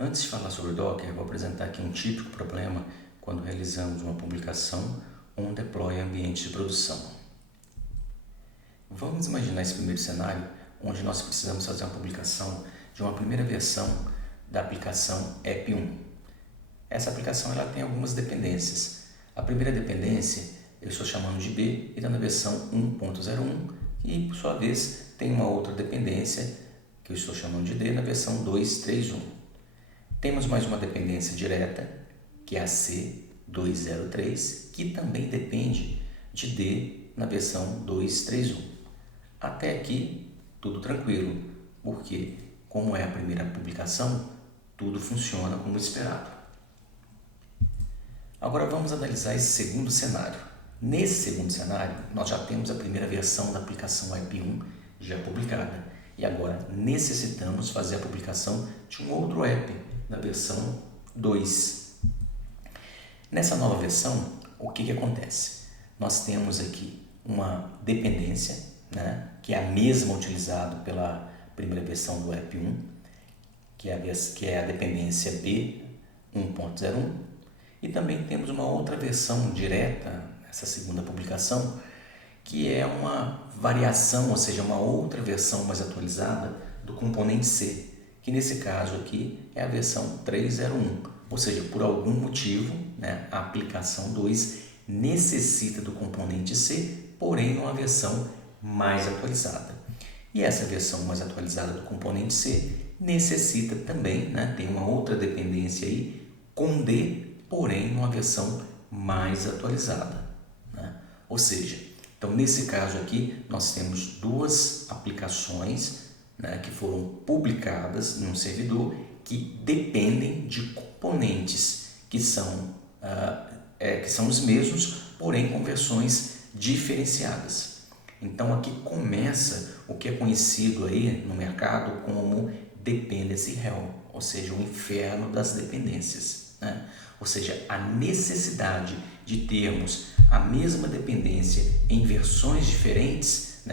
Antes de falar sobre o Docker, eu vou apresentar aqui um típico problema quando realizamos uma publicação ou um deploy em ambiente de produção. Vamos imaginar esse primeiro cenário, onde nós precisamos fazer uma publicação de uma primeira versão da aplicação App 1. Essa aplicação ela tem algumas dependências. A primeira dependência eu estou chamando de B e está na versão 1.01 e, por sua vez, tem uma outra dependência que eu estou chamando de D na versão 2.3.1. Temos mais uma dependência direta, que é a C203, que também depende de D na versão 2.3.1. Até aqui, tudo tranquilo, porque, como é a primeira publicação, tudo funciona como esperado. Agora vamos analisar esse segundo cenário. Nesse segundo cenário, nós já temos a primeira versão da aplicação App 1 já publicada. E agora necessitamos fazer a publicação de um outro app na versão 2. Nessa nova versão, o que acontece? Nós temos aqui uma dependência, que é a mesma utilizada pela primeira versão do App 1, que é a dependência B 1.01, e também temos uma outra versão direta, essa segunda publicação, que é uma variação, ou seja, uma outra versão mais atualizada do componente C, que nesse caso aqui é a versão 3.01, ou seja, por algum motivo, a aplicação 2 necessita do componente C, porém numa versão mais atualizada. E essa versão mais atualizada do componente C necessita também, tem uma outra dependência aí com D, porém numa versão mais atualizada. Ou seja, então nesse caso aqui nós temos duas aplicações que foram publicadas num servidor que dependem de componentes que são os mesmos, porém com versões diferenciadas. Então aqui começa o que é conhecido aí no mercado como Dependency Hell, ou seja, o inferno das dependências. Ou seja, a necessidade de termos a mesma dependência em versões diferentes,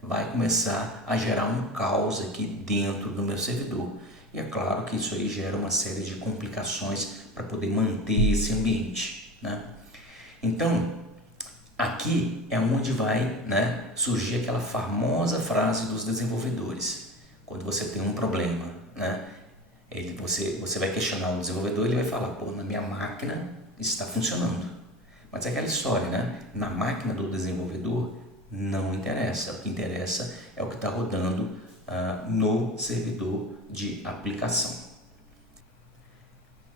vai começar a gerar um caos aqui dentro do meu servidor. E é claro que isso aí gera uma série de complicações para poder manter esse ambiente. Então, aqui é onde vai surgir aquela famosa frase dos desenvolvedores. Quando você tem um problema, você vai questionar o desenvolvedor, ele vai falar, na minha máquina está funcionando. Mas é aquela história, na máquina do desenvolvedor não interessa. O que interessa é o que está rodando no servidor de aplicação.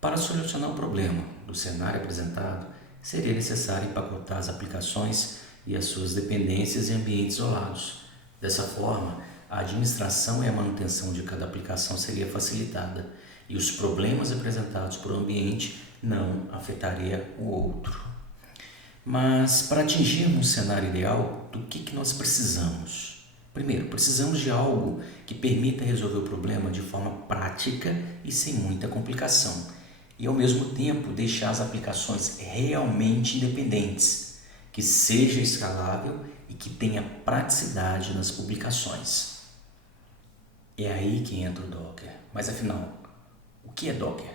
Para solucionar o problema do cenário apresentado, seria necessário empacotar as aplicações e as suas dependências em ambientes isolados. Dessa forma, a administração e a manutenção de cada aplicação seria facilitada e os problemas apresentados por um ambiente não afetaria o outro. Mas para atingirmos um cenário ideal, do que nós precisamos? Primeiro, precisamos de algo que permita resolver o problema de forma prática e sem muita complicação, e ao mesmo tempo deixar as aplicações realmente independentes, que seja escalável e que tenha praticidade nas publicações. É aí que entra o Docker. Mas afinal, o que é Docker?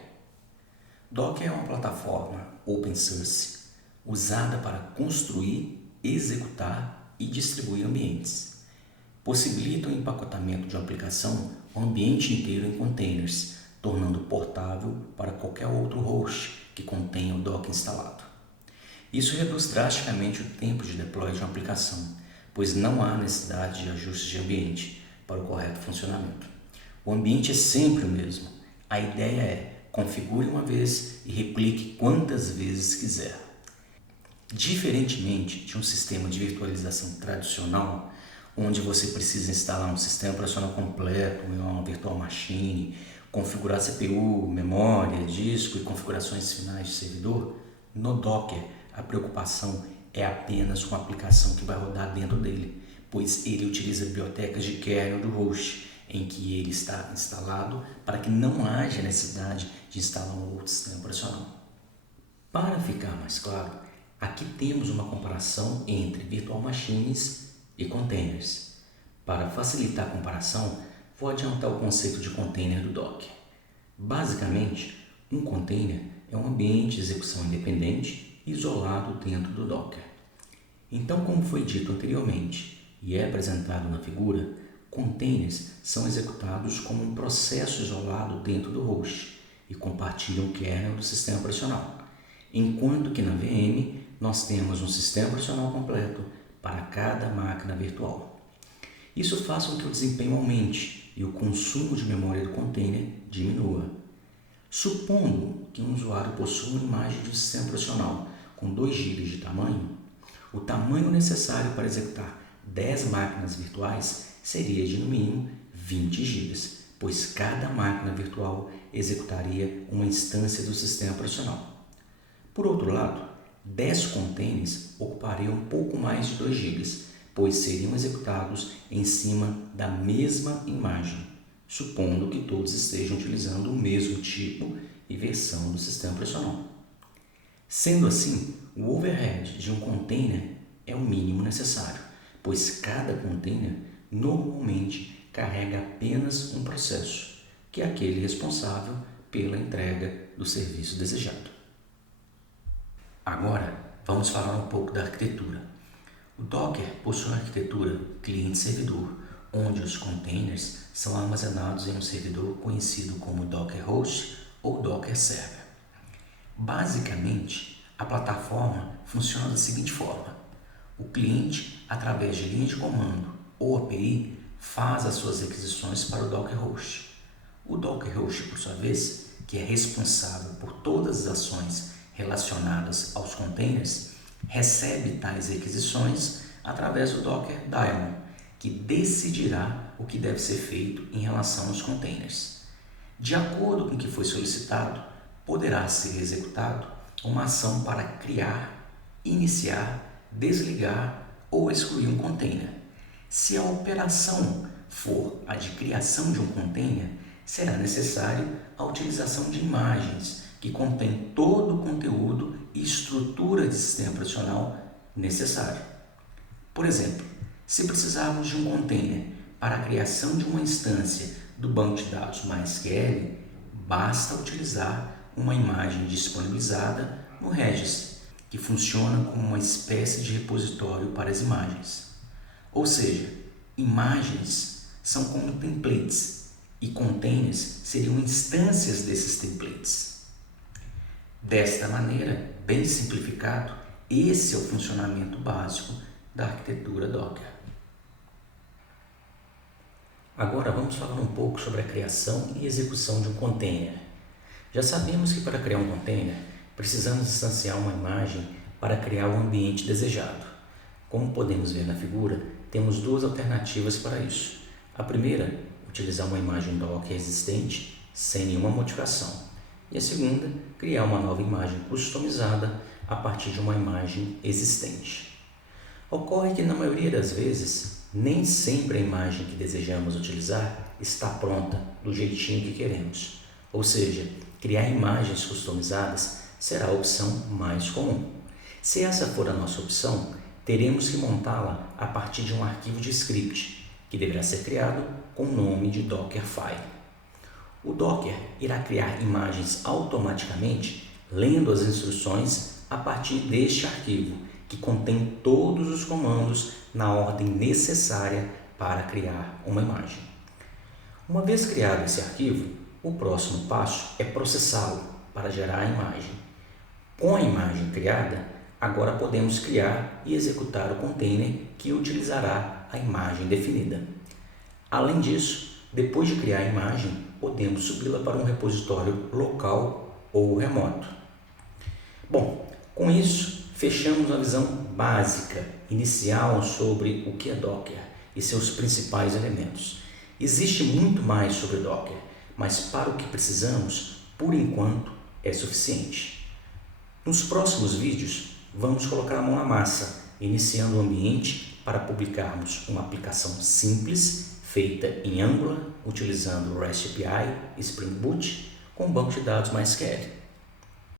Docker é uma plataforma open source usada para construir, executar e distribuir ambientes. Possibilita o empacotamento de uma aplicação o ambiente inteiro em containers, tornando portável para qualquer outro host que contenha o Docker instalado. Isso reduz drasticamente o tempo de deploy de uma aplicação, pois não há necessidade de ajustes de ambiente para o correto funcionamento. O ambiente é sempre o mesmo. A ideia é configure uma vez e replique quantas vezes quiser. Diferentemente de um sistema de virtualização tradicional, onde você precisa instalar um sistema operacional completo, uma virtual machine, configurar CPU, memória, disco e configurações finais de servidor, no Docker a preocupação é apenas com a aplicação que vai rodar dentro dele, pois ele utiliza bibliotecas de kernel do host, em que ele está instalado para que não haja necessidade de instalar um outro sistema operacional. Para ficar mais claro, aqui temos uma comparação entre virtual machines e containers. Para facilitar a comparação, vou adiantar o conceito de container do Docker. Basicamente, um container é um ambiente de execução independente isolado dentro do Docker. Então, como foi dito anteriormente e é apresentado na figura, containers são executados como um processo isolado dentro do host e compartilham o kernel do sistema operacional, enquanto que na VM nós temos um sistema operacional completo para cada máquina virtual. Isso faz com que o desempenho aumente e o consumo de memória do container diminua. Supondo que um usuário possua uma imagem de um sistema operacional com 2 GB de tamanho, o tamanho necessário para executar 10 máquinas virtuais seria de no mínimo 20 GB, pois cada máquina virtual executaria uma instância do sistema operacional. Por outro lado, 10 containers ocupariam um pouco mais de 2 GB, pois seriam executados em cima da mesma imagem, supondo que todos estejam utilizando o mesmo tipo e versão do sistema operacional. Sendo assim, o overhead de um container é o mínimo necessário, pois cada container normalmente carrega apenas um processo, que é aquele responsável pela entrega do serviço desejado. Agora, vamos falar um pouco da arquitetura. O Docker possui uma arquitetura cliente-servidor, onde os containers são armazenados em um servidor conhecido como Docker Host ou Docker Server. Basicamente, a plataforma funciona da seguinte forma: o cliente, através de linha de comando ou API, faz as suas requisições para o Docker Host. O Docker Host, por sua vez, que é responsável por todas as ações relacionadas aos containers, recebe tais requisições através do Docker Daemon, que decidirá o que deve ser feito em relação aos containers. De acordo com o que foi solicitado, poderá ser executado uma ação para criar, iniciar, desligar ou excluir um container. Se a operação for a de criação de um container, será necessário a utilização de imagens que contêm todo o conteúdo e estrutura de sistema operacional necessário. Por exemplo, se precisarmos de um container para a criação de uma instância do banco de dados MySQL, basta utilizar uma imagem disponibilizada no Regis, que funciona como uma espécie de repositório para as imagens. Ou seja, imagens são como templates e containers seriam instâncias desses templates. Desta maneira, bem simplificado, esse é o funcionamento básico da arquitetura Docker. Agora vamos falar um pouco sobre a criação e execução de um container. Já sabemos que para criar um container, precisamos instanciar uma imagem para criar o ambiente desejado. Como podemos ver na figura, temos 2 alternativas para isso. A primeira, utilizar uma imagem Docker existente, sem nenhuma modificação. E a segunda, criar uma nova imagem customizada a partir de uma imagem existente. Ocorre que na maioria das vezes, nem sempre a imagem que desejamos utilizar está pronta do jeitinho que queremos. Ou seja, criar imagens customizadas será a opção mais comum. Se essa for a nossa opção, teremos que montá-la a partir de um arquivo de script, que deverá ser criado com o nome de Dockerfile. O Docker irá criar imagens automaticamente, lendo as instruções a partir deste arquivo, que contém todos os comandos na ordem necessária para criar uma imagem. Uma vez criado esse arquivo, o próximo passo é processá-lo para gerar a imagem. Com a imagem criada, agora podemos criar e executar o container que utilizará a imagem definida. Além disso, depois de criar a imagem, podemos subi-la para um repositório local ou remoto. Bom, com isso, fechamos a visão básica, inicial sobre o que é Docker e seus principais elementos. Existe muito mais sobre Docker, mas para o que precisamos, por enquanto, é suficiente. Nos próximos vídeos, vamos colocar a mão na massa, iniciando o ambiente para publicarmos uma aplicação simples, feita em Angular, utilizando REST API e Spring Boot, com banco de dados MySQL.